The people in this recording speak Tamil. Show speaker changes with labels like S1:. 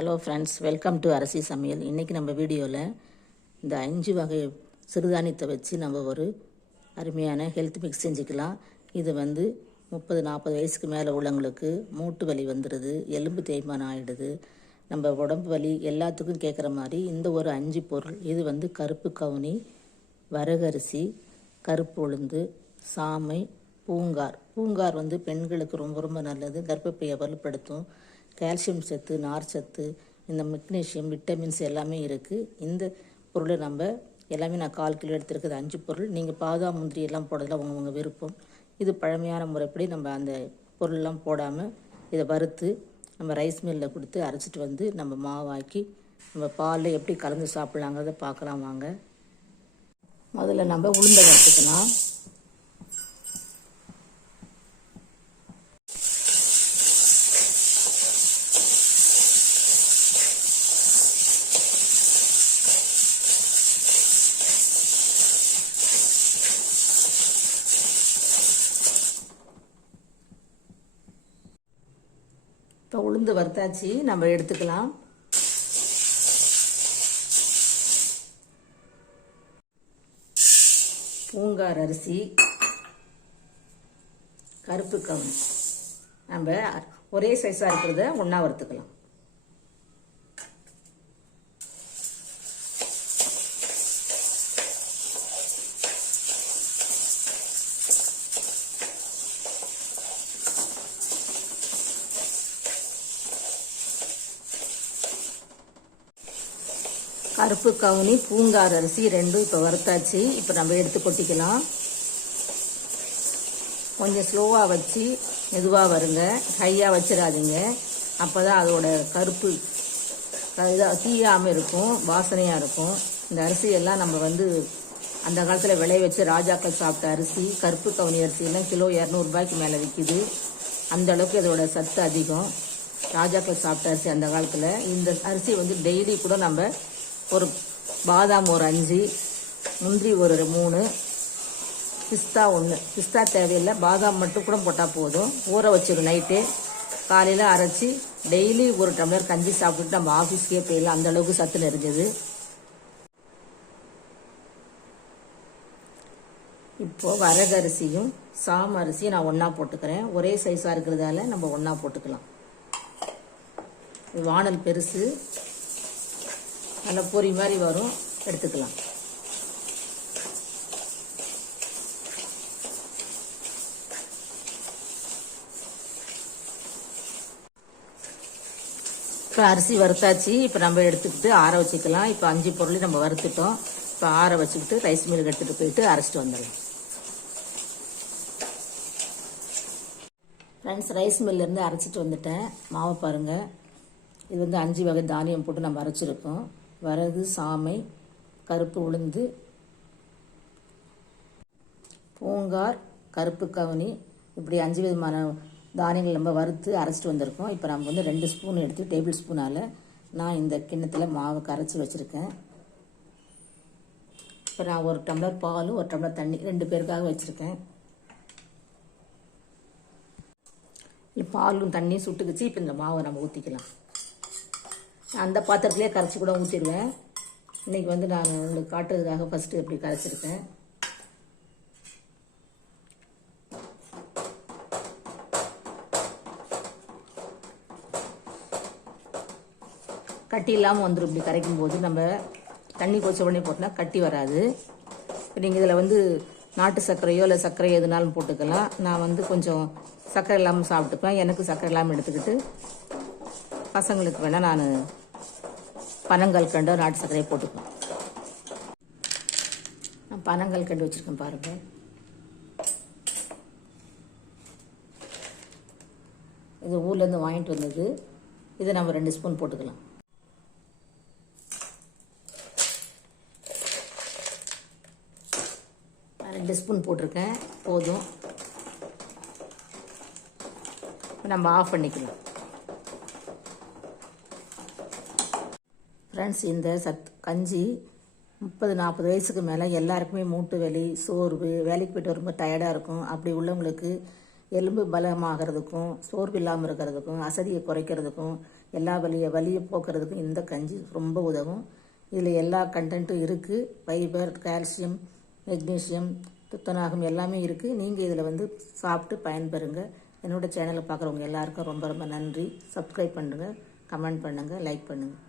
S1: Hello friends welcome to Arasi Samayal இன்றைக்கி நம்ம வீடியோவில் இந்த அஞ்சு வகை சிறுதானியத்தை வச்சு நம்ம ஒரு அருமையான ஹெல்த் மிக்ஸ் செஞ்சுக்கலாம். இது வந்து முப்பது நாற்பது வயசுக்கு மேலே உள்ளவங்களுக்கு மூட்டு வலி வந்துடுது எலும்பு தேய்மானம் ஆகிடுது நம்ம உடம்பு வலி எல்லாத்துக்கும் கேட்குற மாதிரி இந்த ஒரு அஞ்சு பொருள். இது வந்து கருப்பு கவுனி வரகரிசி கருப்பு உளுந்து சாமை பூங்கார். பூங்கார் வந்து பெண்களுக்கு ரொம்ப ரொம்ப நல்லது. கர்ப்பப்பையை வலுப்படுத்தும். கால்சியம் சத்து நார் சத்து இந்த மெக்னீஷியம் விட்டமின்ஸ் எல்லாமே இருக்குது இந்த பொருளை நம்ம எல்லாமே நான் கால் கிலோ எடுத்துருக்குது அஞ்சு பொருள். நீங்கள் பாதாம் முந்திரி எல்லாம் போடுறதுல அவங்கவுங்க விருப்பம். இது பழமையான முறைப்படி நம்ம அந்த பொருள்லாம் போடாமல் இதை வறுத்து நம்ம ரைஸ் மில்லில் கொடுத்து அரைச்சிட்டு வந்து நம்ம மாவாக்கி நம்ம பாலில் எப்படி கலந்து சாப்பிட்லாங்கிறத பார்க்கலாம் வாங்க. முதல்ல நம்ம உளுந்தை வறுத்துக்கலாம். இப்போ உளுந்து வறுத்தாச்சு நம்ம எடுத்துக்கலாம். பூங்கார் அரிசி கருப்பு கவுன் நம்ம ஒரே சைஸாக இருக்கிறத ஒன்றா வறுத்துக்கலாம். கருப்பு கவுனி பூங்கார் அரிசி ரெண்டும் இப்போ வறுத்தாச்சு. இப்போ நம்ம எடுத்து கொட்டிக்கலாம். கொஞ்சம் ஸ்லோவாக வச்சு மெதுவாக வருங்க. ஹையாக வச்சிடாதீங்க. அப்போ தான் அதோட கருப்பு இதாக தீயாமல் இருக்கும் வாசனையாக இருக்கும். இந்த அரிசியெல்லாம் நம்ம வந்து அந்த காலத்தில் விளைய வச்சு ராஜாக்கள் சாப்பிட்ட அரிசி கருப்பு கவுனி அரிசியெல்லாம் கிலோ இரநூறுபாய்க்கு மேலே விற்கிது அந்த அளவுக்கு இதோட சத்து அதிகம். ராஜாக்கள் சாப்பிட்ட அரிசி அந்த காலத்தில். இந்த அரிசி வந்து டெய்லி கூட நம்ம ஒரு பாதாம் ஒரு அஞ்சு முந்திரி ஒரு மூணு பிஸ்தா ஒன்று பிஸ்தா தேவையில்லை. பாதாம் மட்டும் கூட போட்டால் போதும். ஊற வச்சிடும் நைட்டு. காலையில் அரைச்சி டெய்லி ஒரு டம்ளர் கஞ்சி சாப்பிட்டுட்டு நம்ம ஆஃபீஸ்க்கே போயிடலாம். அந்த அளவுக்கு சத்து நிறைஞ்சது. இப்போது வரகரிசியும் சாம அரிசியும் நான் ஒன்றா போட்டுக்கிறேன். ஒரே சைஸாக இருக்கிறதால நம்ம ஒன்றா போட்டுக்கலாம். வானல் பெருசு. நல்லா பொரி மாதிரி வரும். எடுத்துக்கலாம். இப்போ அரிசி வறுத்தாச்சு. இப்போ நம்ம எடுத்துக்கிட்டு ஆற வச்சுக்கலாம். இப்போ அஞ்சு பொருளையும் நம்ம வறுத்துட்டோம். இப்போ ஆற வச்சுக்கிட்டு ரைஸ் மில்லுக்கு எடுத்துகிட்டு போயிட்டு அரைச்சிட்டு வந்துடலாம். ஃப்ரெண்ட்ஸ் ரைஸ் மில்லேருந்து அரைச்சிட்டு வந்துட்டேன். மாவை பாருங்கள் இது வந்து அஞ்சு வகை தானியம் போட்டு நம்ம அரைச்சிருக்கோம். வரகு சாமை கருப்பு உளுந்து பூங்கார் கருப்பு கவுனி இப்படி அஞ்சு விதமான தானியங்கள் நம்ம வறுத்து அரைச்சிட்டு வந்திருக்கோம். இப்போ நம்ம வந்து ரெண்டு ஸ்பூன் எடுத்து டேபிள் ஸ்பூனால் நான் இந்த கிண்ணத்தில் மாவு கரைச்சி வச்சுருக்கேன். இப்போ நான் ஒரு டம்ளர் பாலும் ஒரு டம்ளர் தண்ணி ரெண்டு பேருக்காக வச்சுருக்கேன். பாலும் தண்ணியும் சுட்டுக்குச்சு. இப்போ இந்த மாவை நம்ம ஊற்றிக்கலாம் அந்த பாத்திரத்துலேயே கரைச்சி கூட ஊற்றிடுவேன் இன்றைக்கி வந்து நான் உங்களுக்கு காட்டுறதுக்காக ஃபஸ்ட்டு எப்படி கரைச்சிருக்கேன். கட்டி இல்லாமல் வந்துடும் இப்படி கரைக்கும் போது நம்ம தண்ணி கொச்ச உடனே போட்டோம்னா கட்டி வராது. இப்போ நீங்கள் இதில் வந்து நாட்டு சர்க்கரையோ இல்லை சர்க்கரையோ எதுனாலும் போட்டுக்கலாம். நான் வந்து கொஞ்சம் சர்க்கரை இல்லாமல் சாப்பிட்டுப்பேன். எனக்கு சர்க்கரை இல்லாமல் எடுத்துக்கிட்டு பசங்களுக்கு வேணால் நான் பனங்கல் கண்டு நாட்டு சர்க்கரையை போட்டுக்கணும். நான் பனங்கல் கண்டு வச்சுருக்கேன் பாருங்கள் இது ஊர்லேருந்து வாங்கிட்டு வந்தது. இதை நம்ம ரெண்டு ஸ்பூன் போட்டுக்கலாம். ரெண்டு ஸ்பூன் போட்டிருக்கேன். போதும். நம்ம ஆஃப் பண்ணிக்கலாம். ஃப்ரெண்ட்ஸ் இந்த சத் கஞ்சி முப்பது நாற்பது வயசுக்கு மேலே எல்லாருக்குமே மூட்டு வலி சோர்வு வேலைக்கு போயிட்டு வரும்போது டயர்டாக இருக்கும். அப்படி உள்ளவங்களுக்கு எலும்பு பலமாகிறதுக்கும் சோர்வு இல்லாமல் இருக்கிறதுக்கும் அசதியை குறைக்கிறதுக்கும் எல்லா வலியை வலியை போக்குறதுக்கும் இந்த கஞ்சி ரொம்ப உதவும். இதில் எல்லா கண்டென்ட்டும் இருக்குது ஃபைபர் கால்சியம் மெக்னீஷியம் துத்தநாகம் எல்லாமே இருக்குது நீங்கள் இதில் வந்து சாப்பிட்டு பயன்பெறுங்க. என்னோட சேனலை பார்க்குறவங்க எல்லாருக்கும் ரொம்ப ரொம்ப நன்றி. சப்ஸ்கிரைப் பண்ணுங்கள் கமெண்ட் பண்ணுங்கள் லைக் பண்ணுங்கள்